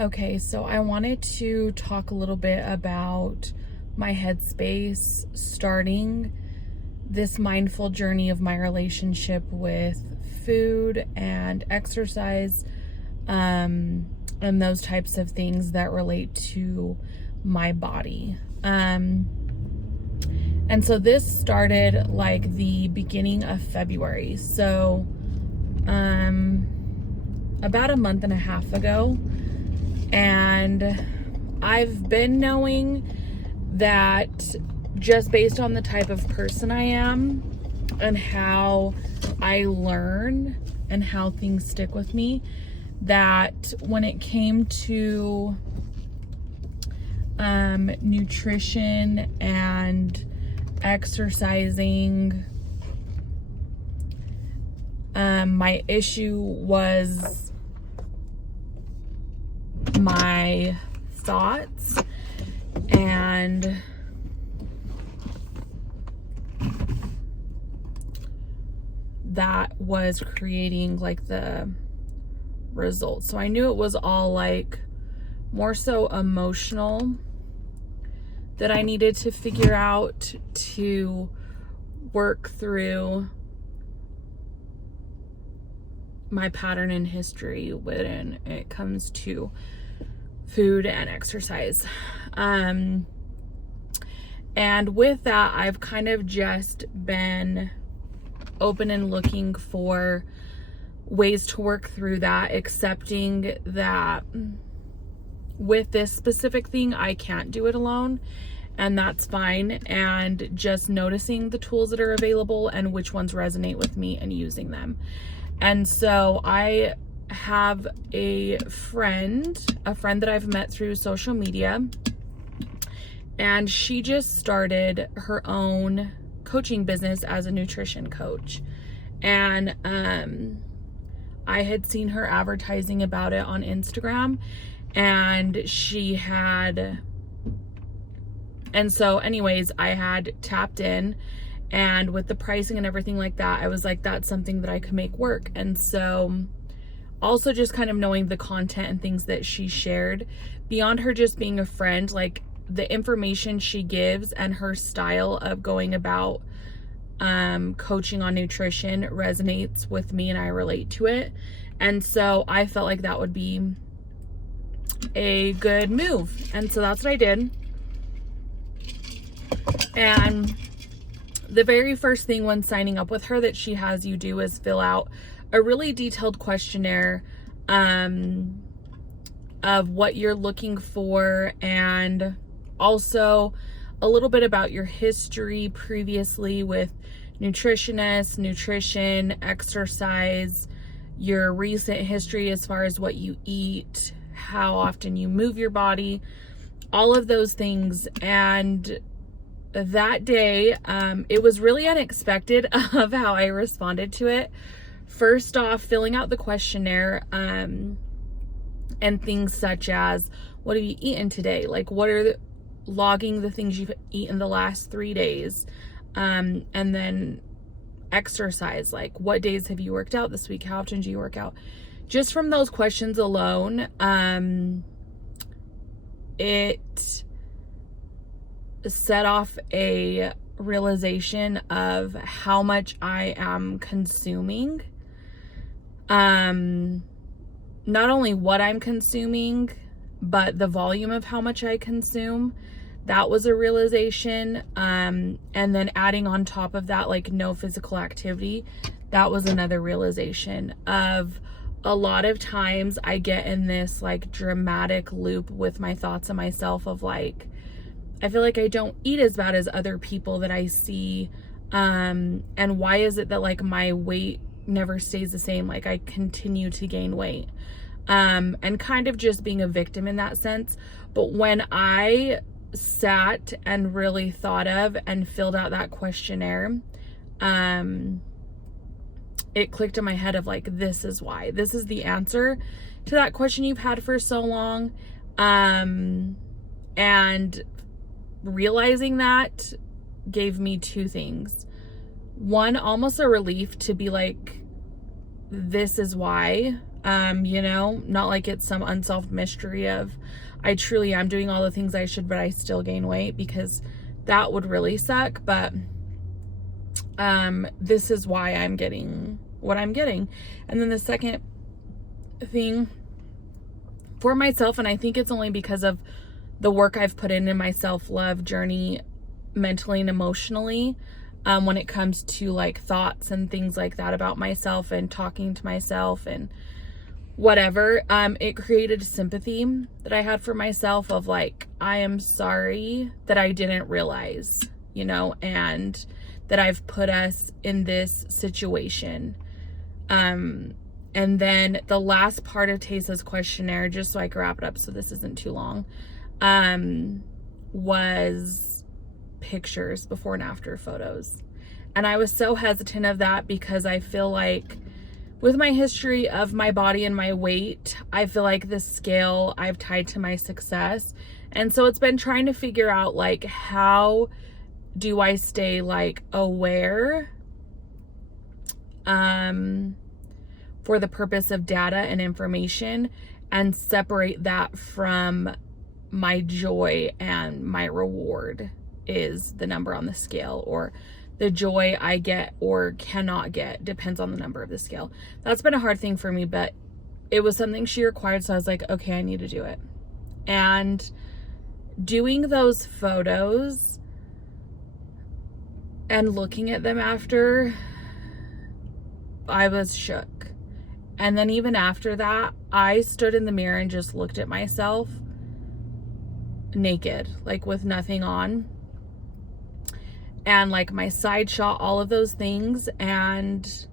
Okay, so I wanted to talk a little bit about my headspace starting this mindful journey of my relationship with food and exercise, and those types of things that relate to my body. And so this started like the beginning of February. So, about a month and a half ago. And I've been knowing that just based on the type of person I am and how I learn and how things stick with me, that when it came to nutrition and exercising, my issue was my thoughts, and that was creating like the results. So I knew it was all like more so emotional that I needed to figure out to work through my pattern in history when it comes to food and exercise. And with that, I've kind of just been open and looking for ways to work through that, accepting that with this specific thing, I can't do it alone, and that's fine, and just noticing the tools that are available and which ones resonate with me and using them. And so I have a friend that I've met through social media, and she just started her own coaching business as a nutrition coach. And I had seen her advertising about it on Instagram, and so anyways, I had tapped in, and with the pricing and everything like that, I was like, that's something that I could make work. And so also just kind of knowing the content and things that she shared, beyond her just being a friend, like the information she gives and her style of going about coaching on nutrition resonates with me, and I relate to it. And so I felt like that would be a good move. And so that's what I did. And the very first thing when signing up with her that she has you do is fill out a really detailed questionnaire of what you're looking for, and also a little bit about your history previously with nutritionists, nutrition, exercise, your recent history as far as what you eat, how often you move your body, all of those things. And that day, it was really unexpected of how I responded to it. First off, filling out the questionnaire, and things such as, what have you eaten today? Like, logging the things you've eaten the last 3 days. And then exercise, like what days have you worked out this week? How often do you work out? Just from those questions alone, it set off a realization of how much I am consuming. Not only what I'm consuming, but the volume of how much I consume. That was a realization. And then adding on top of that, like no physical activity, that was another realization of a lot of times I get in this like dramatic loop with my thoughts of myself of like, I feel like I don't eat as bad as other people that I see. And why is it that like my weight never stays the same? Like I continue to gain weight. And kind of just being a victim in that sense. But when I sat and really thought of and filled out that questionnaire, it clicked in my head of like, this is why. This is the answer to that question you've had for so long. And realizing that gave me two things. One, almost a relief to be like, this is why You know, not like it's some unsolved mystery of I truly am doing all the things I should, but I still gain weight, because that would really suck. But this is why I'm getting what I'm getting. And then the second thing for myself, and I think it's only because of the work I've put in my self-love journey mentally and emotionally, when it comes to like thoughts and things like that about myself and talking to myself and whatever, it created sympathy that I had for myself of like, I am sorry that I didn't realize, you know, and that I've put us in this situation. And then the last part of Tasa's questionnaire, just so I can wrap it up so this isn't too long, was pictures, before and after photos. And I was so hesitant of that because I feel like with my history of my body and my weight, I feel like the scale I've tied to my success. And so it's been trying to figure out like, how do I stay like aware, for the purpose of data and information, and separate that from my joy and my reward is the number on the scale, or the joy I get or cannot get depends on the number of the scale. That's been a hard thing for me, but it was something she required. So I was like, okay, I need to do it. And doing those photos and looking at them after, I was shook. And then even after that, I stood in the mirror and just looked at myself naked, like with nothing on. And like my side shot, all of those things. And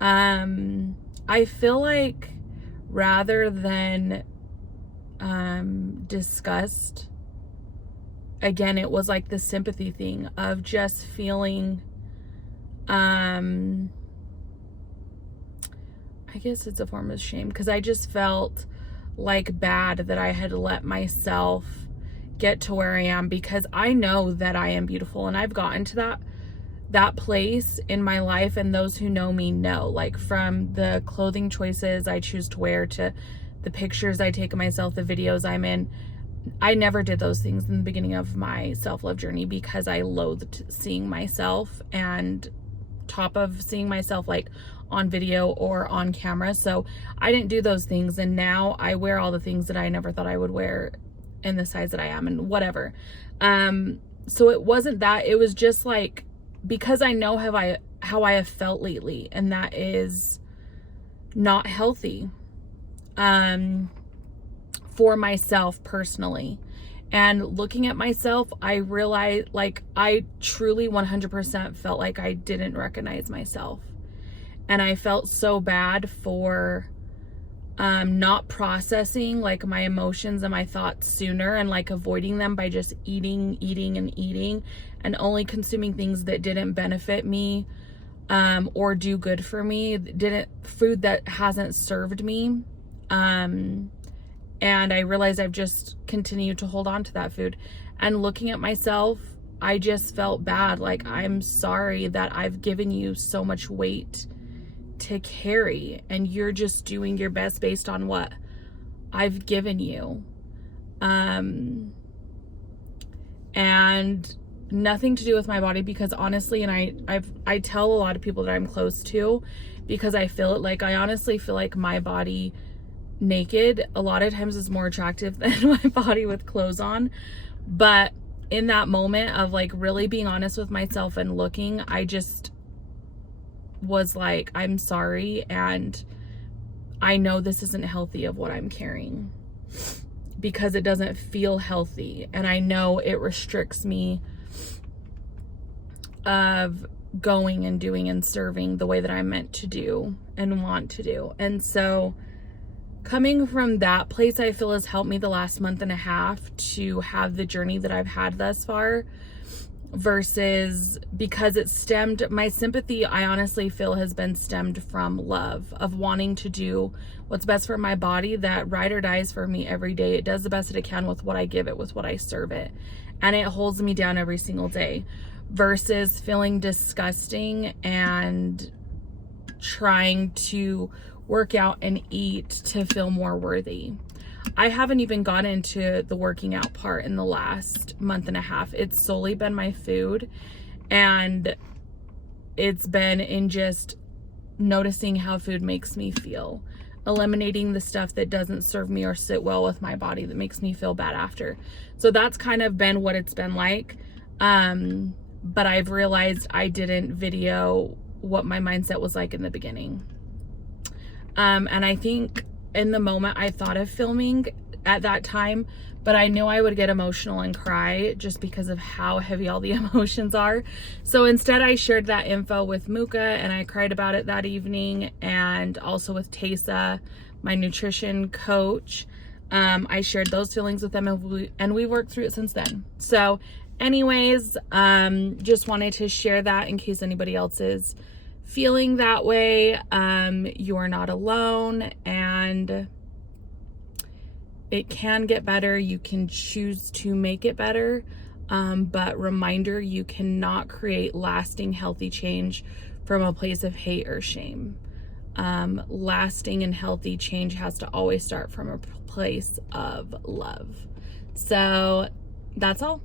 I feel like rather than disgust, again, it was like the sympathy thing of just feeling, I guess it's a form of shame, because I just felt like bad that I had let myself get to where I am, because I know that I am beautiful, and I've gotten to that place in my life, and those who know me know, like from the clothing choices I choose to wear to the pictures I take of myself, the videos I'm in. I never did those things in the beginning of my self-love journey because I loathed seeing myself, and top of seeing myself like on video or on camera. So I didn't do those things, and now I wear all the things that I never thought I would wear in the size that I am and whatever. So it wasn't that, it was just like, because I know how I have felt lately, and that is not healthy for myself personally. And looking at myself, I realized like I truly 100% felt like I didn't recognize myself. And I felt so bad for not processing like my emotions and my thoughts sooner, and like avoiding them by just eating and only consuming things that didn't benefit me or do good for me, food that hasn't served me. And I realized I've just continued to hold on to that food. And looking at myself, I just felt bad. Like, I'm sorry that I've given you so much weight to carry, and you're just doing your best based on what I've given you. And nothing to do with my body, because honestly, and I tell a lot of people that I'm close to, because I feel it, like I honestly feel like my body naked a lot of times is more attractive than my body with clothes on. But in that moment of like really being honest with myself and looking, I just was like, I'm sorry, and I know this isn't healthy of what I'm carrying, because it doesn't feel healthy, and I know it restricts me of going and doing and serving the way that I'm meant to do and want to do. And so coming from that place, I feel has helped me the last month and a half to have the journey that I've had thus far, versus because it stemmed, my sympathy, I honestly feel has been stemmed from love of wanting to do what's best for my body, that ride or dies for me every day. It does the best that it can with what I give it, with what I serve it. And it holds me down every single day, versus feeling disgusting and trying to work out and eat to feel more worthy. I haven't even gotten into the working out part in the last month and a half. It's solely been my food, and it's been in just noticing how food makes me feel, eliminating the stuff that doesn't serve me or sit well with my body that makes me feel bad after. So that's kind of been what it's been like. But I've realized I didn't video what my mindset was like in the beginning. And I think in the moment I thought of filming at that time, but I knew I would get emotional and cry just because of how heavy all the emotions are. So instead I shared that info with Muka, and I cried about it that evening, and also with Taysa, my nutrition coach. I shared those feelings with them, and we worked through it since then. So anyways, just wanted to share that in case anybody else is feeling that way. You're not alone, and it can get better. You can choose to make it better. But reminder, you cannot create lasting healthy change from a place of hate or shame. Lasting and healthy change has to always start from a place of love. So that's all.